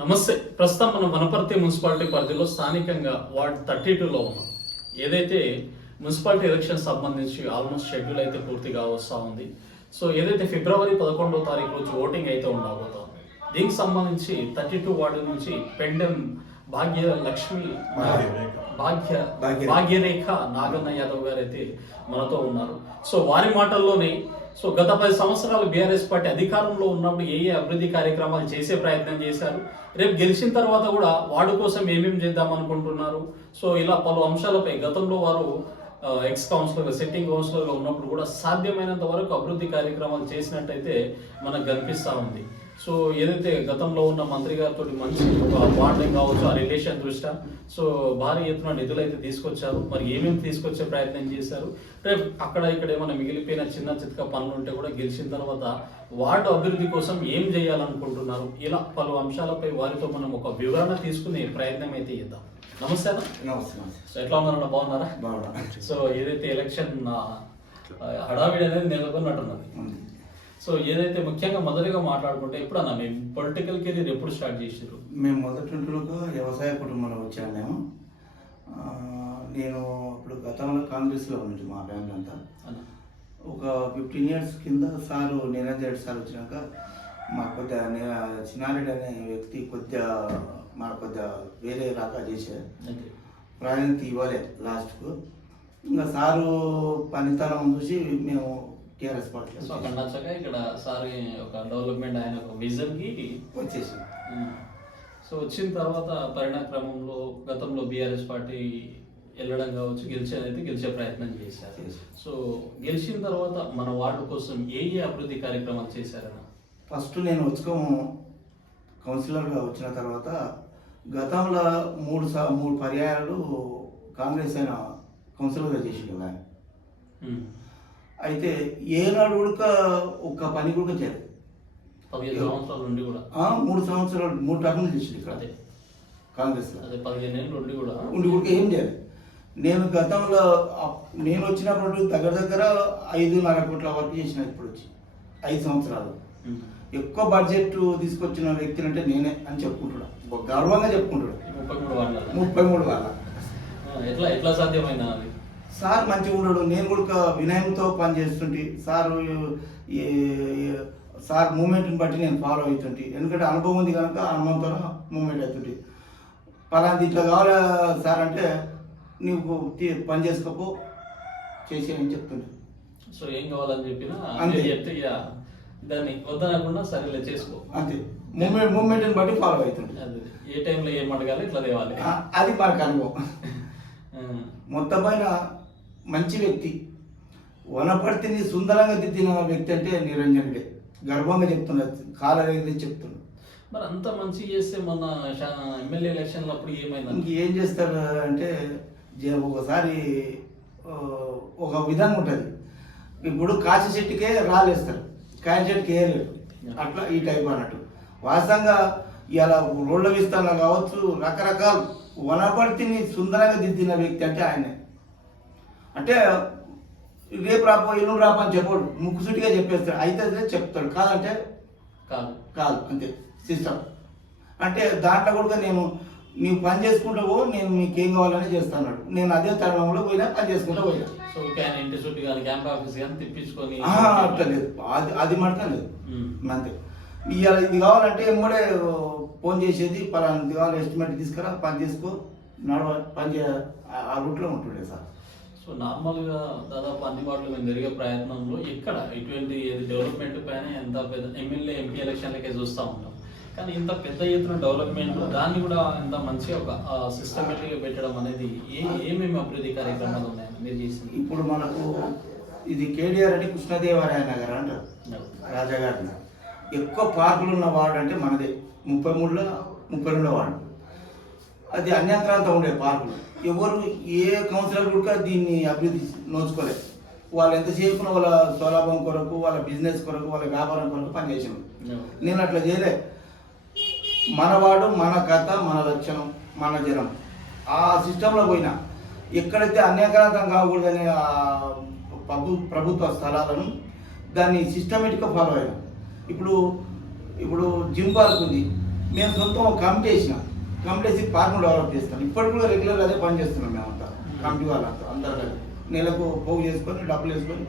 నమస్తే. ప్రస్తుతం మనం వనపర్తి మున్సిపాలిటీ పరిధిలో స్థానికంగా వార్డ్ 32లో ఉన్నాం. ఏదైతే మున్సిపాలిటీ ఎలక్షన్ సంబంధించి ఆల్మోస్ట్ షెడ్యూల్ అయితే పూర్తిగా వస్తూ ఉంది. సో ఏదైతే ఫిబ్రవరి 11వ తారీఖు రోజు ఓటింగ్ అయితే ఉండబోతోంది. దీనికి సంబంధించి 32 వార్డు నుంచి పెండెం భాగ్యరేఖ నాగన్న యాదవ్ గారు అయితే మనతో ఉన్నారు. సో వారి మాటల్లోనే గత 10 సంవత్సరాలు బీఆర్ఎస్ పార్టీ అధికారంలో ఉన్నప్పుడు ఏ అభివృద్ధి కార్యక్రమాలు చేసే ప్రయత్నం చేశారు, రేపు గెలిచిన తర్వాత కూడా వార్డు కోసం ఏమేమి చేద్దాం అనుకుంటున్నారు. సో ఇలా పలు అంశాలపై గతంలో వారు ఎక్స్ కౌన్సిలర్ సిట్టింగ్ కౌన్సిలర్గా ఉన్నప్పుడు కూడా సాధ్యమైనంత వరకు అభివృద్ధి కార్యక్రమాలు చేసినట్టయితే మనకు కనిపిస్తూ ఉంది. సో ఏదైతే గతంలో ఉన్న మంత్రి గారితో మంచి ఒక బాండింగ్ కావచ్చు, ఆ రిలేషన్ దృష్ట్యా భారీ ఎత్తున నిధులు అయితే తీసుకొచ్చారు. మరి ఏమేమి తీసుకొచ్చే ప్రయత్నం చేశారు, రేపు అక్కడ ఇక్కడ ఏమైనా మిగిలిపోయిన చిన్న చిత్క పనులు ఉంటే కూడా గెలిచిన తర్వాత వార్డు అభివృద్ధి కోసం ఏం చేయాలనుకుంటున్నారు, ఇలా పలు అంశాలపై వారితో మనం ఒక వివరణ తీసుకునే ప్రయత్నం అయితే చేద్దాం. నమస్తే అన్న. నమస్తే. సో ఎట్లా ఉన్నారన్న, బాగున్నారా? సో ఏదైతే ఎలక్షన్ హడావిడి అనేది నెలకొన్నట్టున్నది. సో ఏదైతే ముఖ్యంగా మొదటిగా మాట్లాడుకుంటే ఎప్పుడన్నా మేము పొలిటికల్ కెరీర్ ఎప్పుడు స్టార్ట్ చేసారు? మేము మొదటి వ్యవసాయ కుటుంబంలో వచ్చాను. నేను ఇప్పుడు గతంలో కాంగ్రెస్లో ఉంది మా ఫ్యామిలీ అంతా. ఒక 15 years కింద సారు నిరంజన్ రెడ్డి సార్ వచ్చినాక మా కొద్దిగా చిన్నారెడ్డి అనే వ్యక్తి కొద్దిగా వేరే రకాలు చేశారు. ప్రాధాన్యత ఇవ్వలే లాస్ట్కు. ఇంకా సారు పనితనం చూసి మేము టీఆర్ఎస్ పార్టీ అక్కడ నచ్చక ఇక్కడ సార్ ఒక డెవలప్మెంట్ ఆయన ఒక విజన్కి వచ్చేసింది. సో వచ్చిన తర్వాత పరిణాక్రమంలో గతంలో బీఆర్ఎస్ పార్టీ వెళ్ళడం కావచ్చు, గెలిచే ప్రయత్నం చేశారు. సో గెలిచిన తర్వాత మన వార్డు కోసం ఏ అభివృద్ధి కార్యక్రమాలు చేశారన్న? ఫస్ట్ నేను కౌన్సిలర్గా వచ్చిన తర్వాత గతంలో మూడు పర్యాయాలు కాంగ్రెస్ అయిన కౌన్సిలర్గా చేసిండు ఆయన. అయితే ఏనాడు కూడా ఒక్క పని కూడా చేయలేదు. 15 సంవత్సరాల నుండి కూడా 3 సంవత్సరాలు 3 టర్ములు చేసిండు ఇక్కడ కాంగ్రెస్. 15 ఏళ్ళు ఉండి కూడా ఏం చేయాలి. నేను గతంలో నేను వచ్చినప్పుడు దగ్గర 5.5 కోట్ల వరకు చేసిన. ఇప్పుడు వచ్చి 5 సంవత్సరాలు ఎక్కువ బడ్జెట్ తీసుకొచ్చిన వ్యక్తిని అంటే నేనే అని చెప్పుకుంటున్నా, గర్వంగా చెప్పుకుంటున్నా. 33 వాళ్ళ ఎట్లా సాధ్యమైన సార్ మంచిగా ఉన్నాడు. నేను కూడా వినయంతో పనిచేస్తుంటే సార్ మూమెంట్ని బట్టి నేను ఫాలో అవుతుంటే, ఎందుకంటే అనుభవం ఉంది కనుక అనుభవంతో మూమెంట్ అవుతుంటే. పలాంటి ఇట్లా కావాలి సార్ అంటే నీకు పని చేసుకోపో చేసేయని చెప్తుంటే. సో ఏం కావాలని చెప్పినా చెప్తే దాన్ని వద్దనకుండా సరేలే చేసుకో అంతే. మూమెంట్ని బట్టి ఫాలో అవుతుంటే ఏ టైంలో ఏం అడగాలి ఇట్లా తేవాలి, అది మనకు అనుభవం. మొత్తం పైన మంచి వ్యక్తి, వనపర్తిని సుందరంగా దిద్దిన వ్యక్తి అంటే నిరంజన్ రెడ్డి. గర్వంగా చెప్తున్నారు, కాలరేది చెప్తున్నారు. మరి అంత మంచి చేస్తే మన ఎమ్మెల్యే ఎలక్షన్లు అప్పుడు ఏమైంది? ఇంకేం చేస్తారు అంటే ఒకసారి ఒక విధంగా ఉంటుంది. ఇప్పుడు కాచి చెట్టుకే రాలేస్తారు, కాయ చెట్టుకి వేయలేరు, అట్లా ఈ టైప్ అన్నట్టు. వాస్తవంగా ఇలా రోడ్ల విస్తరణ కావచ్చు, రకరకాల వనపర్తిని సుందరంగా దిద్దిన వ్యక్తి అంటే ఆయనే. అంటే రేపు రాపో ఎల్లుండి రాపో అని చెప్పాడు, ముక్కుసూటిగా చెప్పేస్తాడు. అయితే చెప్తాడు, కాదంటే కాదు అంతే సిస్టమ్. అంటే దాంట్లో కూడా నీవు పని చేసుకుంటావో నేను మీకేం కావాలని చేస్తాను. నేను అదే తరుణంలో పోయినా పని చేసుకుంటూ పోయినా. సో ఇంటి చుట్టూ కానీ క్యాంప్ ఆఫీస్ కానీ తిప్పించుకొని అట్లా లేదు, అది మడతా లేదు అంతే. ఇవాళ ఇది కావాలంటే ఎమ్మడే ఫోన్ చేసేది, పలానా కావాలి ఎస్టిమేట్ తీసుకురా, పని చేసుకో, పని చేయ, ఆ రూట్లో ఉంటుండే సార్. సో నార్మల్గా దాదాపు అన్ని వార్డులు మేము జరిగే ప్రయత్నంలో ఎక్కడ ఇటువంటి డెవలప్మెంట్ పైన ఎంత పెద్ద ఎమ్మెల్యే ఎంపీ ఎలక్షన్లకే చూస్తూ ఉంటాం. కానీ ఇంత పెద్ద ఎత్తున డెవలప్మెంట్ దాన్ని కూడా ఇంత మంచి ఒక సిస్టమేటిక్గా పెట్టడం అనేది ఏమేమి అభివృద్ధి కార్యక్రమాలు ఉన్నాయని మీరు చేసింది? ఇప్పుడు మనకు ఇది కేడీఆర్ అంటే కృష్ణదేవరాయ నగర్ అంటారు, రాజాగారి. ఎక్కువ పార్కులు ఉన్న వార్డు అంటే మనదే 33లో 32 వార్డు. అది అన్యంత్రాంతం ఉండే పార్కులు. ఎవరు ఏ కౌన్సిలర్ కూడా దీన్ని అభివృద్ధి నోచుకోలేదు. వాళ్ళు ఎంతసేపు వాళ్ళ స్వలాభం కొరకు, వాళ్ళ బిజినెస్ కొరకు, వాళ్ళ వ్యాపారం కొరకు పనిచేసాను. నేను అట్లా చేయలే. మన వాడు, మన కథ, మన లక్షణం, మన జనం, ఆ సిస్టంలో పోయినా. ఎక్కడైతే అన్యాక్రాంతం కాకూడదనే ప్రభుత్వ స్థలాలను దాన్ని సిస్టమేటిక్గా ఫాలో అయినా. ఇప్పుడు జిమ్ పార్క్ ఉంది, మేము సొంతం ఒక కమిటీ వేసినాం. కమిటీ వేసి పార్క్ను డెవలప్ చేస్తాం. ఇప్పటికి కూడా రెగ్యులర్గా అదే పని చేస్తున్నాం మేమంతా, కమిటీ వాళ్ళంతా అందరూ కలిసి. నెలకు పోగు చేసుకొని డబ్బులు వేసుకొని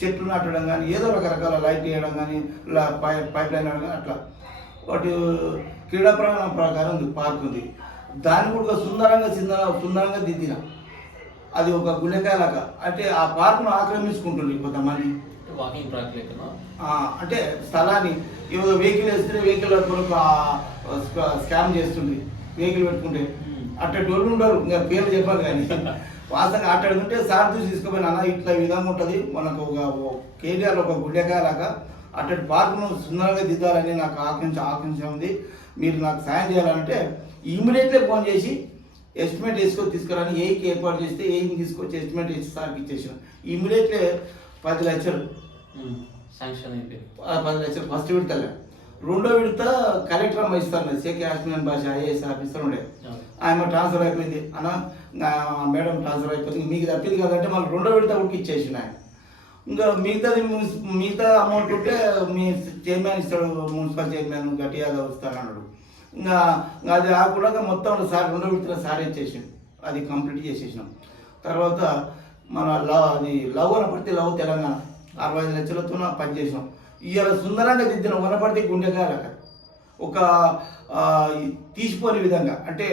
చెట్లు నాటడం కానీ, ఏదో రకరకాల లైట్ వేయడం కానీ, పైప్ లైన్ వేయడం కానీ, అట్లా వాటి క్రీడా ప్రాంగణం ప్రకారం ఉంది, పార్క్ ఉంది. దాన్ని కూడా సుందరంగా దిద్దిన. అది ఒక గుండెకాయలాగా, అంటే ఆ పార్కును ఆక్రమించుకుంటుంది కొంతమంది. వాకింగ్ ట్రాక్ లెక్కన అంటే స్థలాన్ని ఏదో వెహికల్ వేస్తే వెహికల్ కొరకు స్కామ్ చేస్తుంది. వెహికల్ పెట్టుకుంటే అట్ట డోర్లు ఉండరు, ఇంకా పేర్లు చెప్పాలి కానీ వాస్తవంగా అట్టడుకుంటే సార్ చూసి తీసుకుపోయిన అన్న ఇట్లా విధంగా ఉంటుంది. మనకు ఒక కేటీఆర్ ఒక గుండెకాయలాగా అట్టడి పార్కును సుందరంగా దిద్దాలని నాకు ఆకాంక్ష ఉంది. మీరు నాకు సాయం చేయాలంటే ఇమ్మీడియట్లీ ఫోన్ చేసి ఎస్టిమేట్ వేసుకొని తీసుకురాని ఏకి ఏర్పాటు చేస్తే ఏకి తీసుకొచ్చి ఎస్టిమేట్ వేసి సార్కి ఇచ్చేసాను. ఇమ్మీడియట్లీ 10 లక్షలు శాంక్షన్ అయిపోయింది. 10 లక్షలు ఫస్ట్ విడతలే. రెండో విడత కలెక్టర్ అమ్మ ఇస్తాను, షేక్ యాస్మిన్ బాషా ఐఏఎస్ ఆఫీసర్ ఉండే. ఆమె ట్రాన్స్ఫర్ అయిపోయింది. అన్న మేడం ట్రాన్స్ఫర్ అయిపోయింది, మీకు తప్పింది కదంటే మళ్ళీ రెండో విడత ఉడికి ఇచ్చేసిండు ఆయన. ఇంకా మిగతా అమౌంట్ ఉంటే మీ చైర్మన్ ఇస్తాడు, మున్సిపల్ చైర్మన్ గట్టి యాదవ్ ఇస్తాను అన్నాడు. ఇంకా అది కాకుండా మొత్తం సార్ రెండో విడతలో సార్ ఇచ్చేసాడు. అది కంప్లీట్ చేసేసినాం. తర్వాత మన లవ్ వనపర్తి లవ్ తెలంగాణ 65 లక్షలతో పనిచేసినాం. ఇవాళ సుందరంగా దిద్దిన వనపర్తి గుండెకాయలక ఒక తీసిపోని విధంగా, అంటే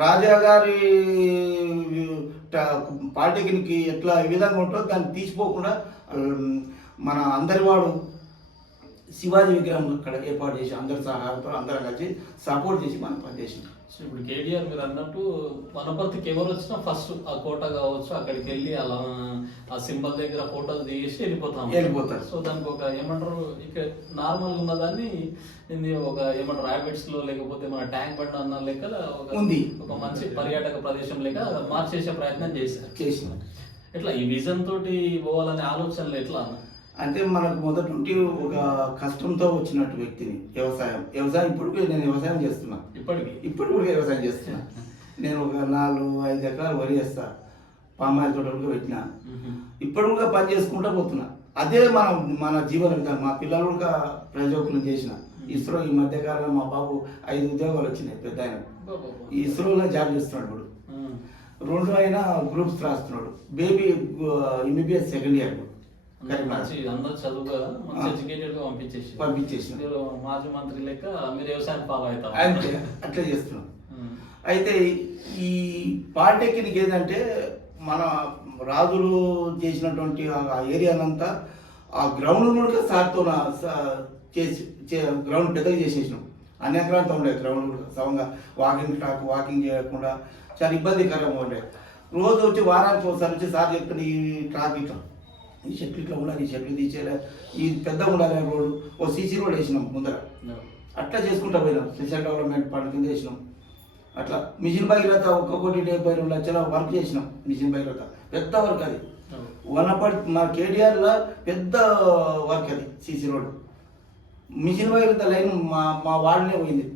రాజా గారి పాలిటెక్నిక్ ఎట్లా ఈ విధంగా ఉంటుందో దాన్ని తీసిపోకుండా మన అందరివాడు శివాజీ విగ్రహం అక్కడ ఏర్పాటు చేసి అందరి సహాయంతో అందరం కలిసి సపోర్ట్ చేసి మనం పనిచేసినాం. సో ఇప్పుడు కేటీఆర్ మీరు అన్నట్టు వనపర్తికి ఎవరు వచ్చినా ఫస్ట్ ఆ కోట కావచ్చు అక్కడికి వెళ్ళి అలా ఆ సింబల్ దగ్గర ఫోటోలు తీసి వెళ్ళిపోతారు. సో దానికి ఒక ఏమంటారు, ఇక నార్మల్గా ఉన్నదాన్ని ఒక ఏమంటారు హ్యాబిట్స్ లో లేకపోతే మన ట్యాంక్ బండ్ అన్న లెక్క ఉంది, ఒక మంచి పర్యాటక ప్రదేశం లెక్క మార్చేసే ప్రయత్నం చేశారు. ఎట్లా ఈ విజన్ తోటి పోవాలనే ఆలోచనలు ఎట్లా అన్న? అంటే మనకు మొదటి నుండి ఒక కష్టంతో వచ్చినట్టు వ్యక్తిని. వ్యవసాయం ఇప్పుడు నేను వ్యవసాయం చేస్తున్నా, ఇప్పుడు కూడా వ్యవసాయం చేస్తున్నా. నేను ఒక 4-5 ఎకరాలు వరి వేస్తా, పామాయిల తోటలు పెట్టినా, ఇప్పుడు కూడా పని చేసుకుంటూ పోతున్నా. అదే మన జీవన విధానం. మా పిల్లలు కూడా ప్రజోకులు చేసిన. ఇస్రో ఈ మధ్యకాలంలో మా బాబు 5 ఉద్యోగాలు వచ్చినాయి. పెద్ద ఆయన ఇస్రోలో జాబ్ చేస్తున్నాడు. ఇప్పుడు 2 అయినా గ్రూప్స్ రాస్తున్నాడు. Baby MBBS second year. అందరూ చదువు కదా, మంచి ఎడ్యుకేటెడ్ గా పంపించేసి మాజీ మంత్రి లెక్క మీరు వ్యవసాయం ఫాలో అవుతారు. అట్లా చేస్తున్నాం. అయితే ఈ పాలిటెక్నిక్ ఏంటంటే మన రాజులు చేసినటువంటి ఆ ఏరియానంతా ఆ గ్రౌండ్ కూడా సార్తో గ్రౌండ్ పెద్దగా చేసేసినాం. అనేకరాంతా ఉండే గ్రౌండ్ కూడా సమంగా వాకింగ్ చేయకుండా చాలా ఇబ్బందికరంగా ఉండే. రోజు వచ్చి వారానికి ఒకసారి వచ్చి సార్ చెప్తాను ఈ ట్రాక్ ఇట్లా, ఈ చెట్లు ఇట్లా ఉండాలి, ఈ చెట్లు తీసేయాలి, ఈ పెద్దగా ఉండాలి రోడ్డు. ఓ సీసీ రోడ్ వేసినాం ముందర. అట్లా చేసుకుంటా పోయినాం. స్పెషల్ డెవలప్మెంట్ ఫండ్ కింద వేసినాం. అట్లా మిషన్ భగీరథ 1,72 లక్షల వర్క్ చేసినాం. మిషన్ భగీరథ పెద్ద వర్క్ అది. వనపర్తి మా కేటీఆర్లో పెద్ద వర్క్ అది CC road. Mission Bhagiratha line మా వార్డునే పోయింది.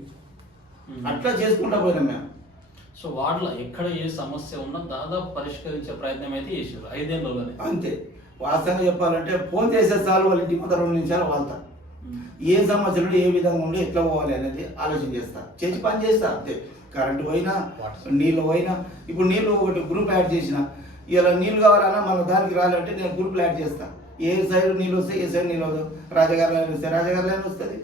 అట్లా చేసుకుంటా పోయినాం మేము. సో వార్డులో ఎక్కడ ఏ సమస్య ఉన్నా దాదాపు పరిష్కరించే ప్రయత్నం అయితే చేసారు 5 ఏళ్ళలోనే. అంతే. వాస్తవంగా చెప్పాలంటే ఫోన్ చేసే చాలు, వాళ్ళ ఇంటి ముందర 2 నిమిషాలు వాళ్తా. ఏ సమస్యలు ఏ విధంగా ఉండి ఎట్లా పోవాలి అనేది ఆలోచన చేస్తా, చేసి పని చేస్తా. అంతే. కరెంటు పోయినా, నీళ్ళు పోయినా. ఇప్పుడు నీళ్ళు ఒకటి గ్రూప్ యాడ్ చేసిన, ఇలా నీళ్ళు కావాలన్నా మన దానికి రాలంటే నేను గ్రూప్లో యాడ్ చేస్తా. ఏ సైడ్ నీళ్ళు వస్తే ఏ సైడ్ నీళ్ళు వద్దు. రాజగారి లైన్ వస్తే రాజగారి లైన్ వస్తుంది,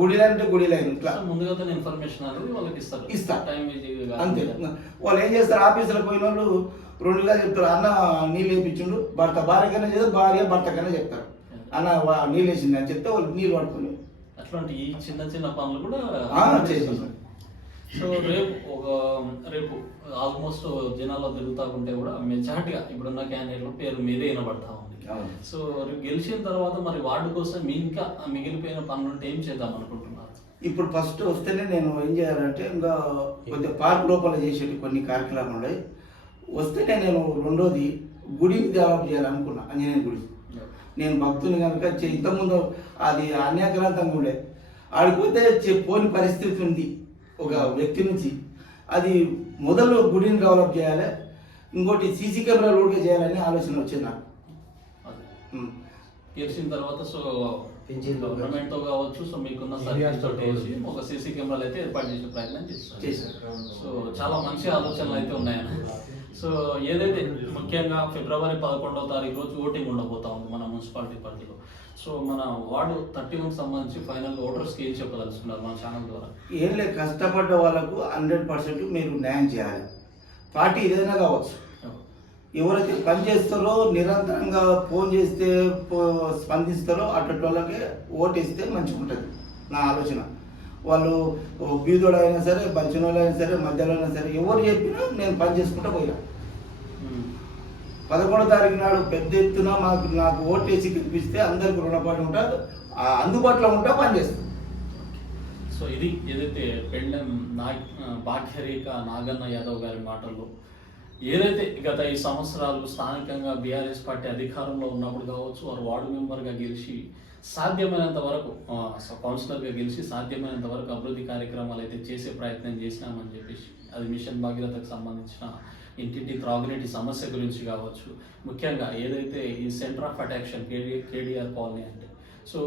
గుడి లైన్ అంటే గుడి లైన్. ఇట్లా ముందుగా ఇన్ఫర్మేషన్ అనేది వాళ్ళకి ఇస్తా. అంతే. వాళ్ళు ఏం చేస్తారు, ఆఫీసులకు పోయిన వాళ్ళు 2 చెప్తారు, అన్న నీళ్ళు వేయించిండు, భార్య కన్నా చేస్తారు, భార్య భర్త కన్నా చెప్తారు, అన్న నీళ్ళు వేసింది అని చెప్తే వాళ్ళు నీళ్ళు పడుతుంది. అట్లాంటి ఈ చిన్న పనులు కూడా చేసేసారు. సో రేపు ఆల్మోస్ట్ జనాల్లో తిరుగుతా ఉంటే కూడా మెజార్టీగా ఇప్పుడున్న క్యాండిడేట్ల పేరు మీదే వినబడతా ఉంది. సో రేపు గెలిచిన తర్వాత మరి వార్డు కోసం మీ ఇంకా మిగిలిపోయిన పనులుంటే ఏం చేద్దాం అనుకుంటున్నారు? ఇప్పుడు ఫస్ట్ వస్తేనే నేను ఏం చేయాలంటే ఇంకా కొద్దిగా పార్క్ లోపల చేసేటి కొన్ని కార్యక్రమాలు ఉన్నాయి. వస్తేనే నేను రెండోది గుడిని డెవలప్ చేయాలనుకున్నా. ఆంజనేయ గుడి. నేను భక్తుని కనుక ఇంతకుముందు అది అన్యాక్రాంతంగా ఉండే, ఆడిపోతే పోని పరిస్థితి ఉంది ఒక వ్యక్తి నుంచి. అది మొదలు గుడిని డెవలప్ చేయాలి, ఇంకోటి సీసీ కెమెరాలు కూడా చేయాలని ఆలోచన వచ్చింది నాకు. గెలిచిన తర్వాత సో గవర్నమెంట్ తో కావచ్చు, సో మీకున్న సర్వీస్ తోటి వేసి ఒక సీసీ కెమెరాలు అయితే ఏర్పాటు చేసే ప్రయత్నం చేస్తారు. సో చాలా మంచి ఆలోచనలు అయితే ఉన్నాయన్న. సో ఏదైతే ముఖ్యంగా ఫిబ్రవరి 11వ తారీఖు రోజు ఓటింగ్ ఉండబోతా ఉంది మన మున్సిపాలిటీ పరిధిలో. సో మన వార్డు 31 సంబంధించి ఫైనల్ ఓటర్స్కి ఏం చెప్పదలుచుకున్నారు మన ఛానల్ ద్వారా? ఏం లేదు, కష్టపడ్డ వాళ్ళకు 100% మీరు న్యాయం చేయాలి. పార్టీ ఏదైనా కావచ్చు, ఎవరైతే పనిచేస్తారో నిరంతరంగా ఫోన్ చేస్తే స్పందిస్తారో అటువంటి వాళ్ళకే ఓటేస్తే మంచిగా ఉంటుంది నా ఆలోచన. వాళ్ళు బీదోడు అయినా సరే, బలిచిన వాళ్ళు అయినా సరే, మధ్యలో అయినా సరే, ఎవరు చెప్పినా నేను పని చేసుకుంటూ పోయినా. 11వ తారీఖు నాడు పెద్ద ఎత్తున నాకు ఓటేసి గెలిపిస్తే అందరికి రుణపడి ఉంటారు, అందుబాటులో ఉంటా పని చేస్తాను. సో ఇది ఏదైతే పెండెం భాగ్యరేఖ నాగన్న యాదవ్ గారి మాటల్లో ఏదైతే గత 5 సంవత్సరాలు స్థానికంగా బీఆర్ఎస్ పార్టీ అధికారంలో ఉన్నప్పుడు కావచ్చు, వారు వార్డు మెంబర్గా గెలిచి సాధ్యమైనంత వరకు కౌన్సిలర్గా గెలిచి సాధ్యమైనంత వరకు అభివృద్ధి కార్యక్రమాలు అయితే చేసే ప్రయత్నం చేసినామని చెప్పేసి, అది మిషన్ భాగీరథకు సంబంధించిన ఇంటింటి త్రాగునీటి సమస్య గురించి కావచ్చు, ముఖ్యంగా ఏదైతే ఈ centre of attraction KDR colony అంటే, సో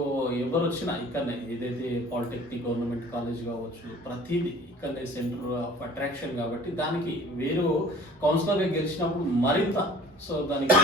ఎవరు వచ్చినా ఇక్కడనే ఏదైతే పాలిటెక్నిక్ గవర్నమెంట్ కాలేజ్ కావచ్చు, ప్రతిదీ ఇక్కడనే సెంటర్ ఆఫ్ అట్రాక్షన్ కాబట్టి దానికి వేరు కౌన్సిలర్గా గెలిచినప్పుడు మరింత సో దానికి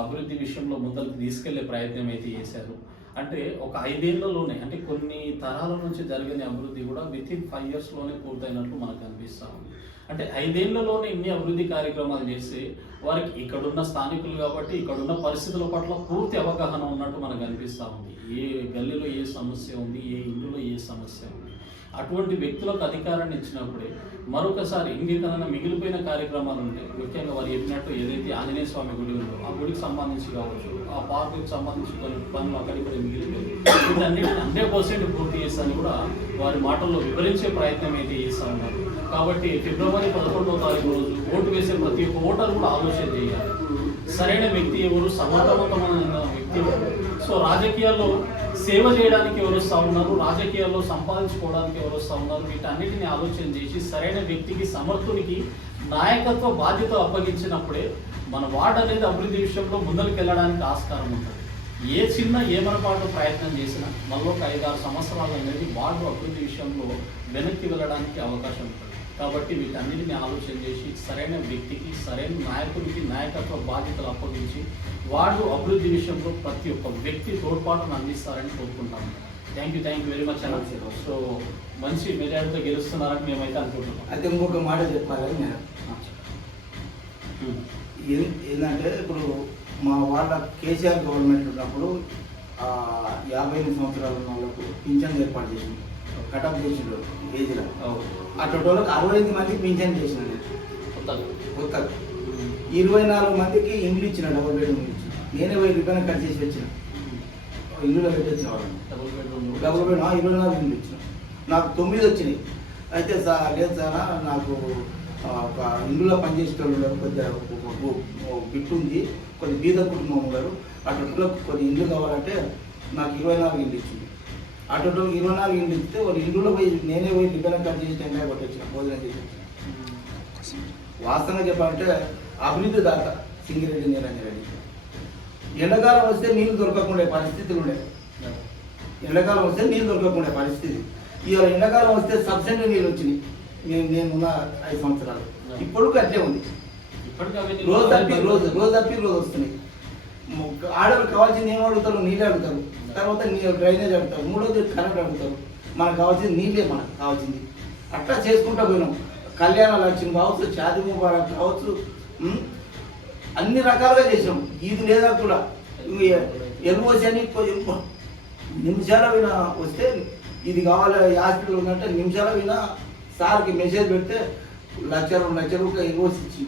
అభివృద్ధి విషయంలో ముందరికి తీసుకెళ్లే ప్రయత్నం అయితే చేశారు. అంటే ఒక 5 ఏళ్లలోనే, అంటే కొన్ని తరాల నుంచి జరిగిన అభివృద్ధి కూడా వితిన్ 5 ఇయర్స్లోనే పూర్తయినట్లు మనకు అనిపిస్తూ ఉంది. అంటే 5 ఏళ్లలోనే ఇన్ని అభివృద్ధి కార్యక్రమాలు చేసి వారికి ఇక్కడున్న స్థానికులు కాబట్టి ఇక్కడున్న పరిస్థితుల పట్ల పూర్తి అవగాహన ఉన్నట్టు మనకు అనిపిస్తూ ఉంది. ఏ గల్లీలో ఏ సమస్య ఉంది, ఏ ఇంటిలో ఏ సమస్య ఉంది, అటువంటి వ్యక్తులకు అధికారాన్ని ఇచ్చినప్పుడే మరొకసారి ఇంకేదైనా మిగిలిపోయిన కార్యక్రమాలు ఉంటాయి. ముఖ్యంగా వారు చెప్పినట్టు ఏదైతే ఆంజనేయ స్వామి గుడి ఉందో ఆ గుడికి సంబంధించి కావచ్చు, ఆ పార్కుకి సంబంధించి కొన్ని పనులు అక్కడిక్కడ మిగిలిపోయి వీటన్నిటిని 100% పూర్తి చేస్తానని కూడా వారి మాటల్లో వివరించే ప్రయత్నం అయితే చేస్తూ ఉన్నారు. కాబట్టి ఫిబ్రవరి 11వ తారీఖు రోజు ఓటు వేసే ప్రతి ఒక్క ఓటర్ కూడా ఆలోచన చేయాలి, సరైన వ్యక్తి ఎవరు, సమర్థవంతమైన వ్యక్తి ఎవరు, సో రాజకీయాల్లో సేవ చేయడానికి ఎవరు వస్తూ ఉన్నారు, రాజకీయాల్లో సంపాదించుకోవడానికి ఎవరు వస్తూ ఉన్నారు, వీటన్నిటిని ఆలోచన చేసి సరైన వ్యక్తికి, సమర్థునికి నాయకత్వ బాధ్యత అప్పగించినప్పుడే మన వార్డు అనేది అభివృద్ధి విషయంలో ముందరికి వెళ్ళడానికి ఆస్కారం ఉంటుంది. ఏ చిన్న ఏమరపాటు ప్రయత్నం చేసినా మళ్ళీ ఒక 5-6 సంవత్సరాలు అనేది వార్డు అభివృద్ధి విషయంలో వెనక్కి వెళ్ళడానికి అవకాశం ఉంటుంది. కాబట్టి వీటన్నిటిని ఆలోచన చేసి సరైన వ్యక్తికి, సరైన నాయకుడికి నాయకత్వ బాధ్యతలు అప్పగించి వార్డు అభివృద్ధి విషయంలో ప్రతి ఒక్క వ్యక్తి తోడ్పాటును అందిస్తారని కోరుకుంటాము. థ్యాంక్ యూ వెరీ మచ్ అన్న. సో మంచి మెజారిటీతో గెలుస్తున్నారని మేమైతే అనుకుంటున్నాం. అయితే ఇంకొక మాట చెప్పాలి నేను, ఏంటంటే ఇప్పుడు మా వాళ్ళ కేసీఆర్ గవర్నమెంట్ ఉన్నప్పుడు 58 సంవత్సరాల వాళ్ళకు పింఛన్ ఏర్పాటు చేసింది, కటప్ చేసిండు ఏజ్లో. అటువంటి వాళ్ళకి 65 మందికి పింఛన్ చేసినాడు కొత్తగా. 24 మందికి ఇండ్లు ఇచ్చిన, డబుల్ బెడ్రూమ్ ఇచ్చిన. నేనే రూపాయలు కట్ చేసి వచ్చిన ఇల్లులో పెట్టొచ్చిన వాళ్ళని. డబుల్ బెడ్ 24 ఇండ్లు ఇచ్చిన. నాకు 9 వచ్చినాయి. అయితే లేదు సార్, నాకు ఒక ఇండ్లో పనిచేసేటోళ్ళు కొద్దిగా బిట్టు ఉంది, కొద్ది బీద కుటుంబం ఉన్నారు, అటువంటి కొన్ని ఇండ్లు కావాలంటే నాకు 24 ఇండ్లు ఇచ్చింది. అటువంటి 24 ఇండ్లు ఇస్తే వాళ్ళు ఇండ్లో పోయి నేనే పోయి రిబ్బన్ కట్ చేసి టెంకాయ కొట్టొచ్చిన, భోజనం చేసి వచ్చిన. వాస్తవంగా చెప్పాలంటే అభివృద్ధి దాత సింగిరెడ్డి నిరంజన్ రెడ్డి. ఎండాకాలం వస్తే నీళ్ళు దొరకకుండా పరిస్థితులు ఉండే, ఎండాకాలం వస్తే నీళ్ళు దొరకకుండా పరిస్థితి. ఇవాళ ఎండాకాలం వస్తే సబ్సిడీ నీళ్ళు వచ్చినాయి. నేనున్న 5 సంవత్సరాలు ఇప్పుడు అట్లే ఉంది. రోజు తప్పి రోజు వస్తున్నాయి. ఆడవాళ్ళు కావాల్సింది ఏం అడుగుతారు? నీళ్ళు అడుగుతారు, తర్వాత డ్రైనేజ్ అడుగుతారు, మూడోది కరెంట్ అడుగుతారు. మనకు కావాల్సింది నీళ్ళే, మనకు కావాల్సింది. అట్లా చేసుకుంటూ పోయినాం. కళ్యాణ లక్ష్యం కావచ్చు, షాదీ ముబారక్ కావచ్చు, అన్ని రకాలుగా చేసాం. ఇది లేదా కూడా ఎల్ఓసి అని నిమిషాల విన వస్తే ఇది కావాలి హాస్పిటల్ ఉందంటే నిమిషాల విన సార్కి మెసేజ్ పెడితే 1-2 లక్షలు ఎల్ఓసి ఇచ్చి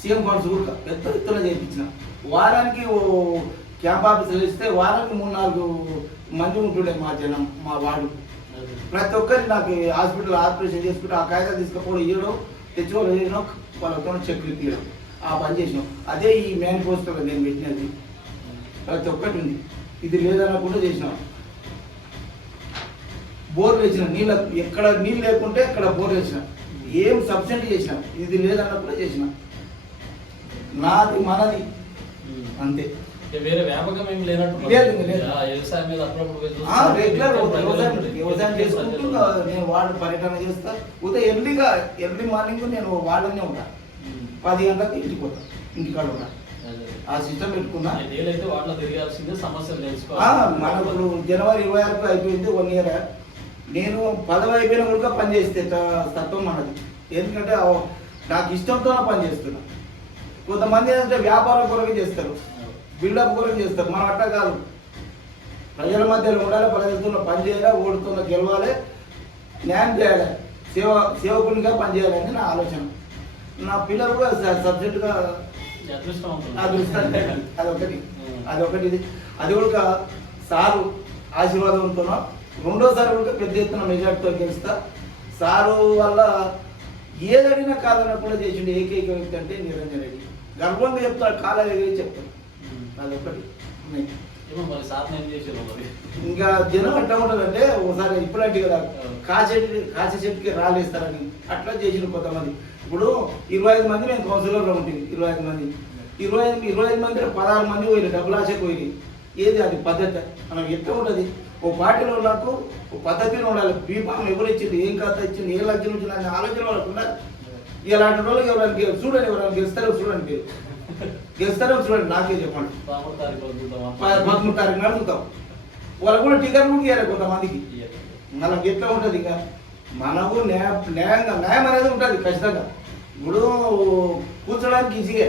సీఎం ఫండ్స్ కూడా పెద్ద ఎత్తున చేయించిన. వారానికి క్యాంప్ ఆఫీసులు ఇస్తే వారానికి 3-4 మంది ఉంటుండే మా జనం, మా వార్డు. ప్రతి ఒక్కరికి నాకు హాస్పిటల్ ఆపరేషన్ చేసుకుంటే ఆ కాగితాలు తీసుకపోవడం, ఇవ్వడం, తెచ్చుకోవడం, వేయడం, వాళ్ళతో చెక్లు ఇవ్వడం, ఆ పని చేసినాం. అదే ఈ మేనిఫెస్టోలో నేను పెట్టినది. ప్రతి ఒక్కటి ఉంది. ఇది లేదనకుండా చేసినాం. బోర్లు వేసిన, నీళ్ళ ఎక్కడ నీళ్ళు లేకుంటే అక్కడ బోర్లు వేసిన, ఏం సబ్సిడీ చేసిన, ఇది లేదన్నప్పుడు చేసిన. నాది మనది అంతే. వేరే వ్యాపకం ఏం లేనట్టు లేదు, లేదు. వ్యవసాయం మీద అప్పుడప్పుడు పోయి రెగ్యులర్ చూస్తే వ్యవసాయం చేసుకుంటూ నేను వాళ్ళు పర్యటన చేస్తా. ఉదయం ఎర్లీ మార్నింగ్ నేను వాళ్ళనే ఉంటా. 10 గంటలకు ఇంటికి పోతా, ఇంటికాడ ఉంటా. ఆ సిస్టమ్ పెట్టుకున్నా. అయితే వాళ్ళ తిరగాల్సిందే, సమస్యలు తెలుసుకోవాలి. మనకు జనవరి 26 అయిపోయింది 1 ఇయర్. నేను 10 అయిపోయిన కూడా పని చేస్తే తత్వం మనది. ఎందుకంటే నాకు ఇష్టంతో పని చేస్తున్నా. కొంతమంది ఏంటంటే వ్యాపారం కొరకు చేస్తారు, బిల్డప్ కొరకు చేస్తారు. మనం అట్లా కాదు, ప్రజల మధ్యలో ఉండాలి, ప్రజలతో పని చేయాలి, ఓడుతున్న గెలవాలి, న్యాయం చేయాలి, సేవకునిగా పనిచేయాలని నా ఆలోచన. నా పిల్లలు కూడా సబ్జెక్టుగా అదొకటి. అది కూడా సారు ఆశీర్వాదంతో రెండోసారి కూడా పెద్ద ఎత్తున మెజార్టీతో గెలుస్తా. సారు వల్ల ఏదడినా కాదనకుండా చేసిండు ఏకైక వ్యక్తి అంటే నిరంజన్ రెడ్డి. గర్వంగా చెప్తాడు, కాలాలు ఎగిరి చెప్తాడు. అదొకటి. ఇంకా జనం ఎట్లా ఉంటుందంటే ఒకసారి ఇప్పుడంటే కదా కాశీ చెట్టుకి రాలేస్తారని అట్లా చేసిన కొంతమంది. ఇప్పుడు 25 మంది మేము కౌన్సిలర్లో ఉంటుంది. 25 మంది 25 మంది 16 మంది పోయి డబ్బులు ఆశకు పోయి ఏది అది పద్ధతి? మనం ఎట్లా ఉంటుంది? ఓ పార్టీలో నాకు ఒక పద్ధతిలో ఉండాలి. బీఫామ్ ఎవరు ఇచ్చింది, ఏం కథ ఇచ్చింది, ఏ లక్ష్యం వచ్చింది అనే ఆలోచన వాళ్ళకు ఉండాలి. ఇలాంటి రోజులు ఎవరైనా చూడండి, ఎవరైనా గెలుస్తారో చూడండి, మీరు గెలుస్తారో చూడండి, నాకే చెప్పండి. 13 తారీఖు అడుగుతాం. వాళ్ళకు కూడా టికెట్ కూడా ఇవ్వాలి కొంతమందికి. మనకు ఎట్లా ఉంటుంది? ఇంకా మనకు న్యాయం అనేది ఉంటుంది ఖచ్చితంగా. ఇప్పుడు కూర్చోడానికి ఈజీగా,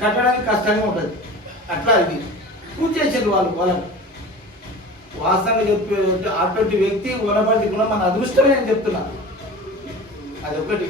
కట్టడానికి కష్టంగా ఉంటుంది. అట్లా ఇది కూర్చేసారు వాళ్ళకు. వాస్తవంగా చెప్పే అటువంటి వ్యక్తి ఉన్నప్పటికీ కూడా మన అదృష్టమే అని చెప్తున్నా. అదొకటి.